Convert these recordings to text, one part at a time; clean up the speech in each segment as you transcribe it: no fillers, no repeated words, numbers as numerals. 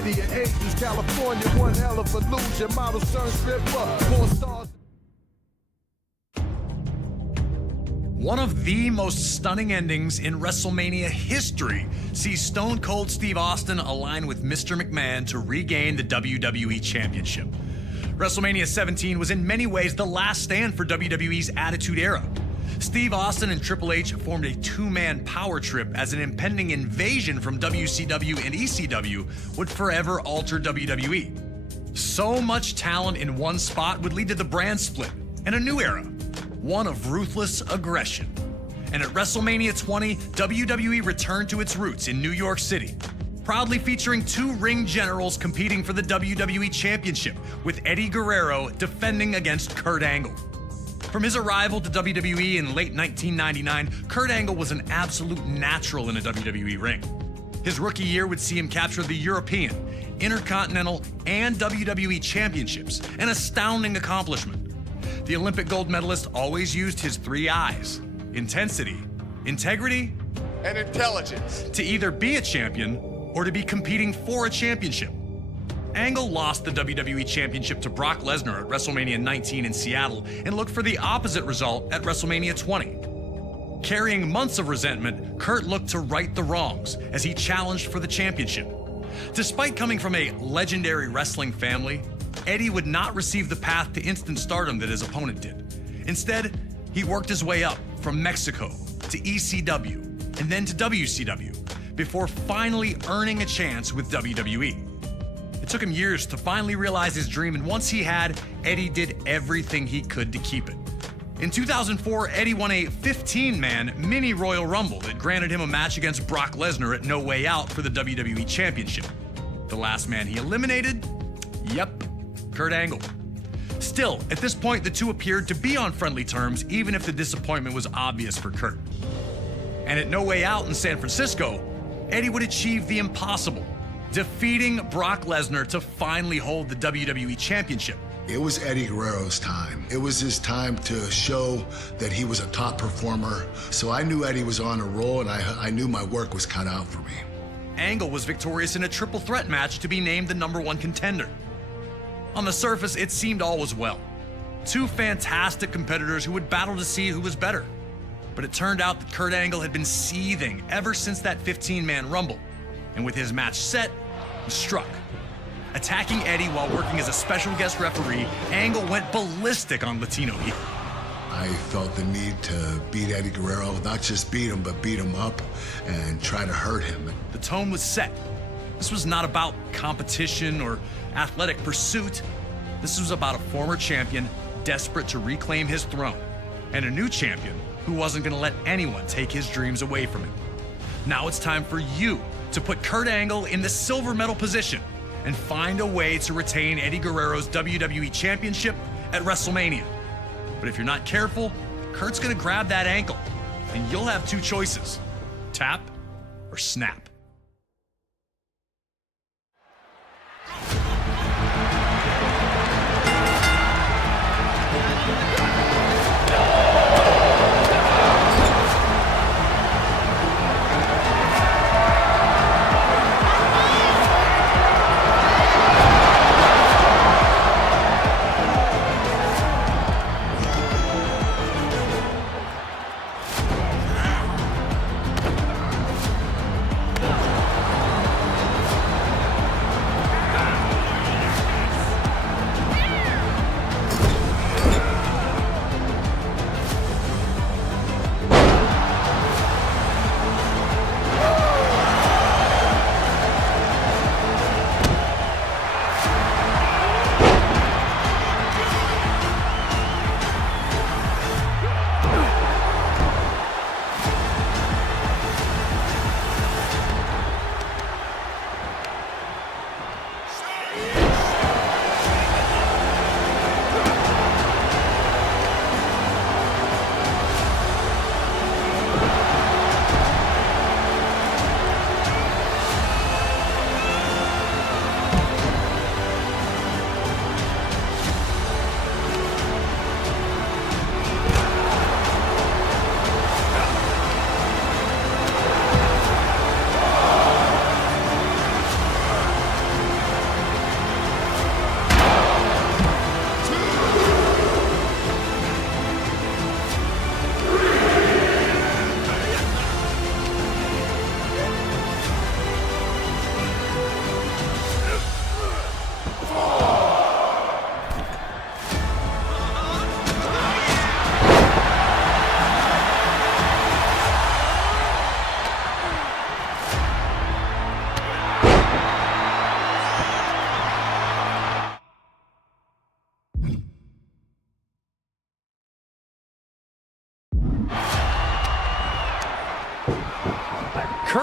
city of angels, California, one hell of illusion. Models turn stripper, more stars. One of the most stunning endings in WrestleMania history sees Stone Cold Steve Austin align with Mr. McMahon to regain the WWE Championship. WrestleMania 17 was in many ways the last stand for WWE's Attitude Era. Steve Austin and Triple H formed a two-man power trip as an impending invasion from WCW and ECW would forever alter WWE. So much talent in one spot would lead to the brand split and a new era, one of ruthless aggression. And at WrestleMania 20, WWE returned to its roots in New York City, proudly featuring two ring generals competing for the WWE Championship, with Eddie Guerrero defending against Kurt Angle. From his arrival to WWE in late 1999, Kurt Angle was an absolute natural in a WWE ring. His rookie year would see him capture the European, Intercontinental, and WWE Championships, an astounding accomplishment. The Olympic gold medalist always used his three I's: intensity, integrity, and intelligence, to either be a champion or to be competing for a championship. Angle lost the WWE Championship to Brock Lesnar at WrestleMania 19 in Seattle and looked for the opposite result at WrestleMania 20. Carrying months of resentment, Kurt looked to right the wrongs as he challenged for the championship. Despite coming from a legendary wrestling family, Eddie would not receive the path to instant stardom that his opponent did. Instead, he worked his way up from Mexico to ECW and then to WCW before finally earning a chance with WWE. It took him years to finally realize his dream, and once he had, Eddie did everything he could to keep it. In 2004, Eddie won a 15-man mini Royal Rumble that granted him a match against Brock Lesnar at No Way Out for the WWE Championship. The last man he eliminated? Yep, Kurt Angle. Still, at this point, the two appeared to be on friendly terms, even if the disappointment was obvious for Kurt. And at No Way Out in San Francisco, Eddie would achieve the impossible, defeating Brock Lesnar to finally hold the WWE Championship. It was Eddie Guerrero's time. It was his time to show that he was a top performer. So I knew Eddie was on a roll, and I knew my work was cut out for me. Angle was victorious in a triple threat match to be named the #1 contender. On the surface, it seemed all was well. Two fantastic competitors who would battle to see who was better. But it turned out that Kurt Angle had been seething ever since that 15-man Rumble. And with his match set, he struck. Attacking Eddie while working as a special guest referee, Angle went ballistic on Latino heel. I felt the need to beat Eddie Guerrero, not just beat him, but beat him up and try to hurt him. The tone was set. This was not about competition or athletic pursuit. This was about a former champion desperate to reclaim his throne, and a new champion who wasn't going to let anyone take his dreams away from him. Now it's time for you to put Kurt Angle in the silver medal position and find a way to retain Eddie Guerrero's WWE Championship at WrestleMania. But if you're not careful, Kurt's going to grab that ankle, and you'll have two choices: tap or snap.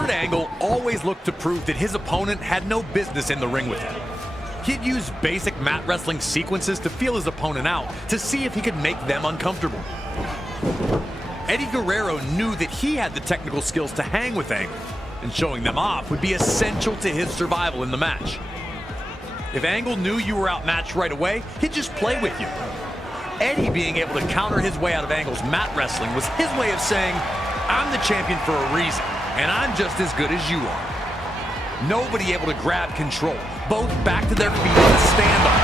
Kurt Angle always looked to prove that his opponent had no business in the ring with him. He'd use basic mat wrestling sequences to feel his opponent out, to see if he could make them uncomfortable. Eddie Guerrero knew that he had the technical skills to hang with Angle, and showing them off would be essential to his survival in the match. If Angle knew you were outmatched right away, he'd just play with you. Eddie being able to counter his way out of Angle's mat wrestling was his way of saying, I'm the champion for a reason, and I'm just as good as you are. Nobody able to grab control, both back to their feet in a standoff.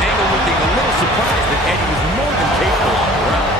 Angle looking a little surprised that Eddie was more than capable on the ground.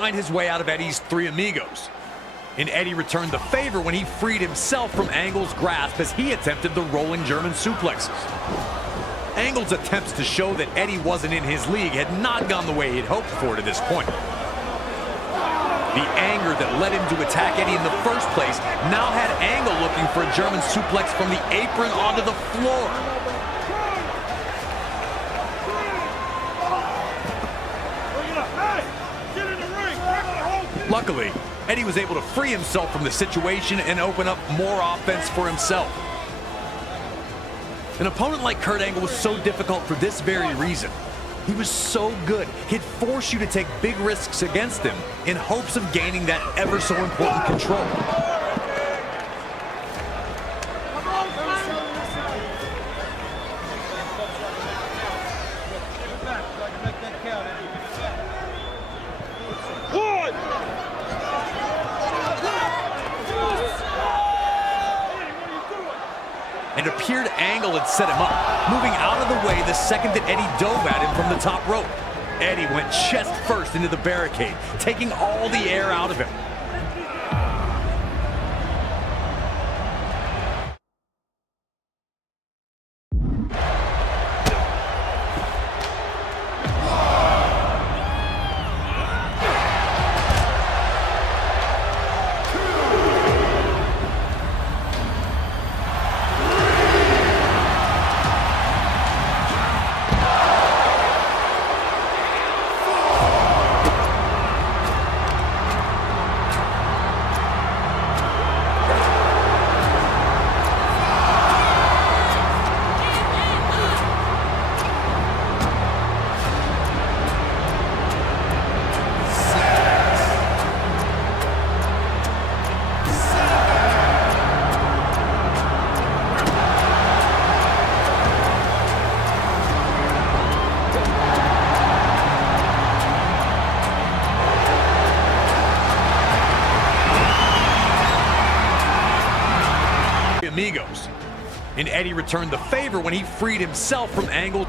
find his way out of Eddie's three amigos. And Eddie returned the favor when he freed himself from Angle's grasp as he attempted the rolling German suplexes. Angle's attempts to show that Eddie wasn't in his league had not gone the way he'd hoped for to this point. The anger that led him to attack Eddie in the first place now had Angle looking for a German suplex from the apron onto the floor. Luckily, Eddie was able to free himself from the situation and open up more offense for himself. An opponent like Kurt Angle was so difficult for this very reason. He was so good, he'd force you to take big risks against him in hopes of gaining that ever so important control. And it appeared Angle had set him up, moving out of the way the second that Eddie dove at him from the top rope. Eddie went chest first into the barricade, taking all the air out of him. Amigos. And Eddie returned the favor when he freed himself from Angle.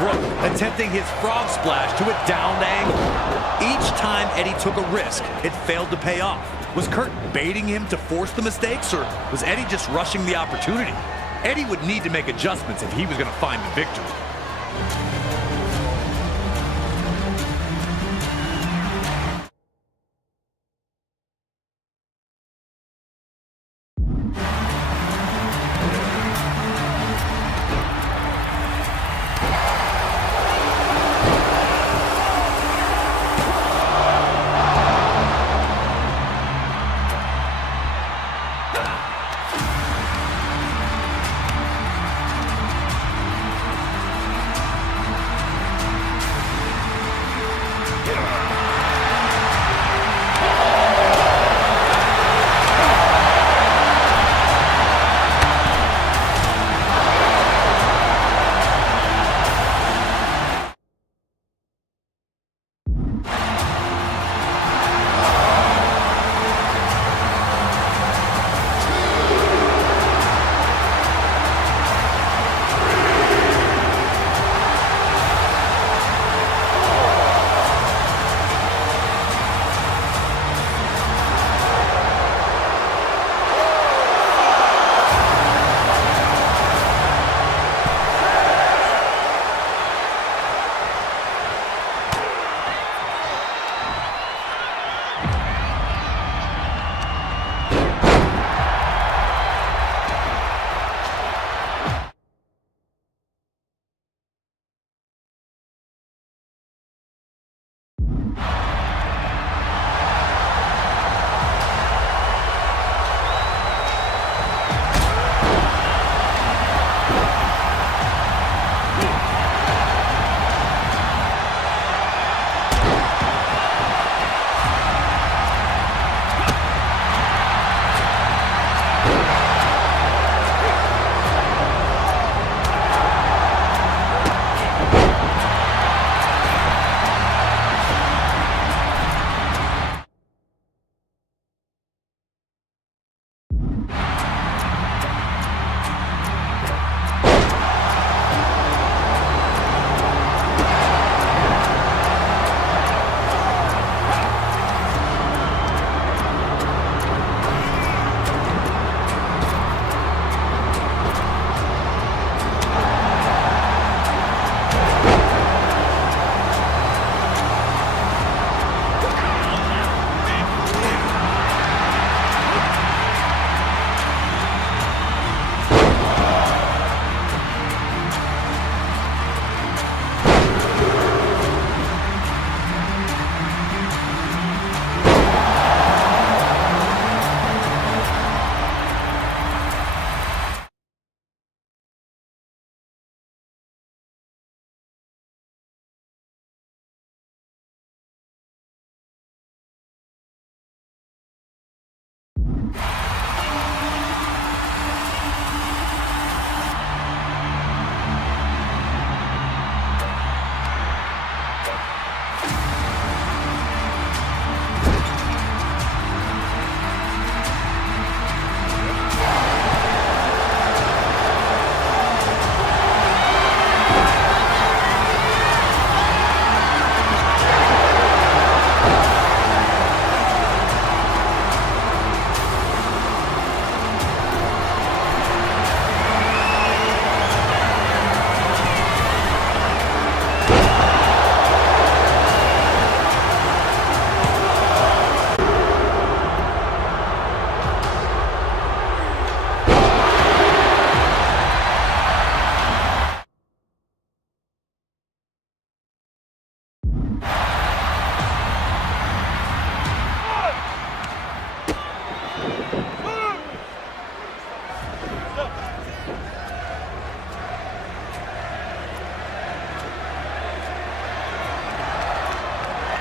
broke, attempting his frog splash to a downed angle. Each time Eddie took a risk, it failed to pay off. Was Kurt baiting him to force the mistakes, or was Eddie just rushing the opportunity? Eddie would need to make adjustments if he was going to find the victory.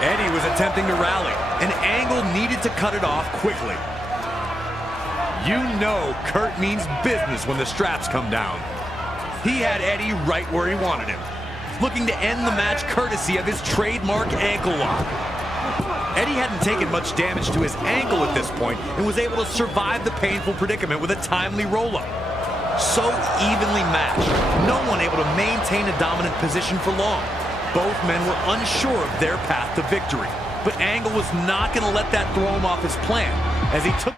Eddie was attempting to rally, and Angle needed to cut it off quickly. You know Kurt means business when the straps come down. He had Eddie right where he wanted him, looking to end the match courtesy of his trademark ankle lock. Eddie hadn't taken much damage to his ankle at this point and was able to survive the painful predicament with a timely roll-up. so evenly matched, no one able to maintain a dominant position for long. Both men were unsure of their path to victory, but Angle was not going to let that throw him off his plan as he took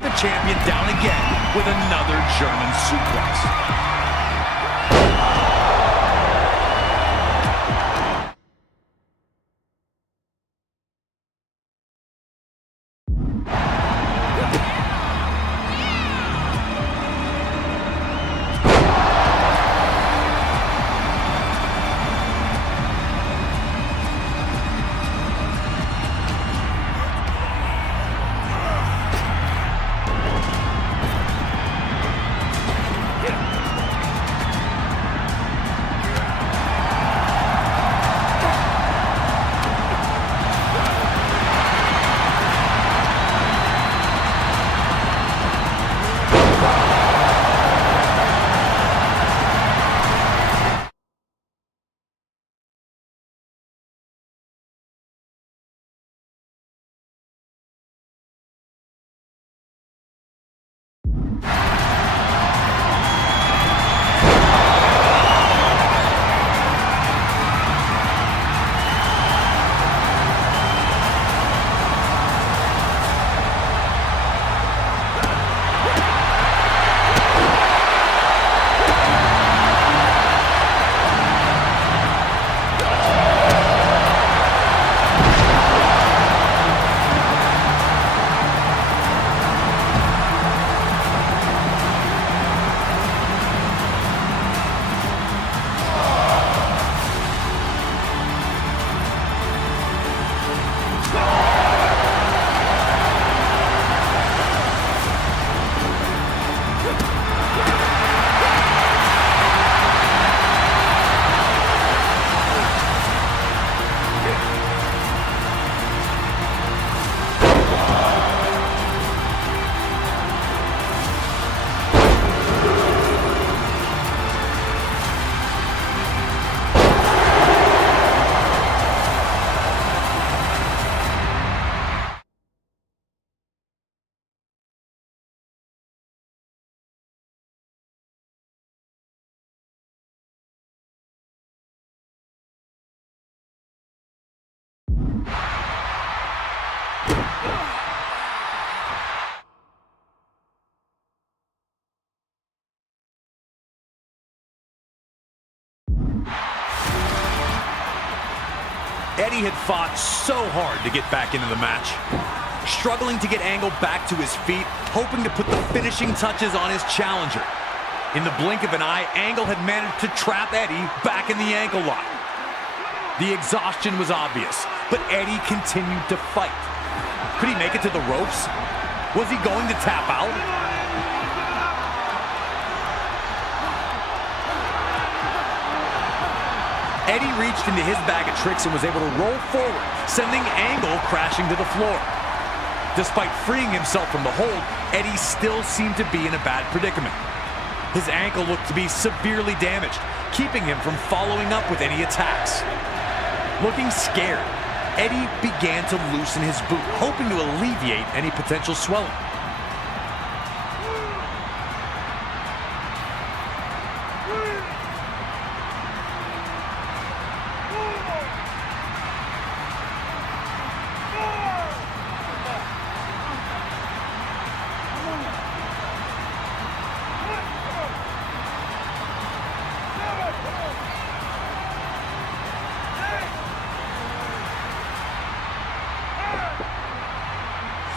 the champion down again with another German suplex. Eddie had fought so hard to get back into the match, struggling to get Angle back to his feet, hoping to put the finishing touches on his challenger. In the blink of an eye, Angle had managed to trap Eddie back in the ankle lock. The exhaustion was obvious, but Eddie continued to fight. Could he make it to the ropes? Was he going to tap out? Eddie reached into his bag of tricks and was able to roll forward, sending Angle crashing to the floor. Despite freeing himself from the hold, Eddie still seemed to be in a bad predicament. His ankle looked to be severely damaged, keeping him from following up with any attacks. Looking scared, Eddie began to loosen his boot, hoping to alleviate any potential swelling.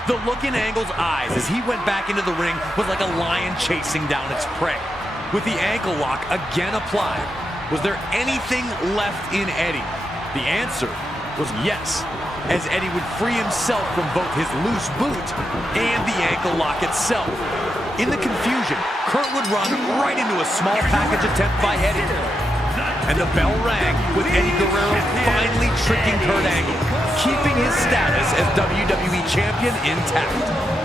The look in Angle's eyes as he went back into the ring was like a lion chasing down its prey. With the ankle lock again applied, was there anything left in Eddie? The answer was yes, as Eddie would free himself from both his loose boot and the ankle lock itself. In the confusion, Kurt would run right into a small package attempt by Eddie. And the bell rang with Eddie Guerrero finally tricking Kurt Angle, keeping his status as WWE Champion intact.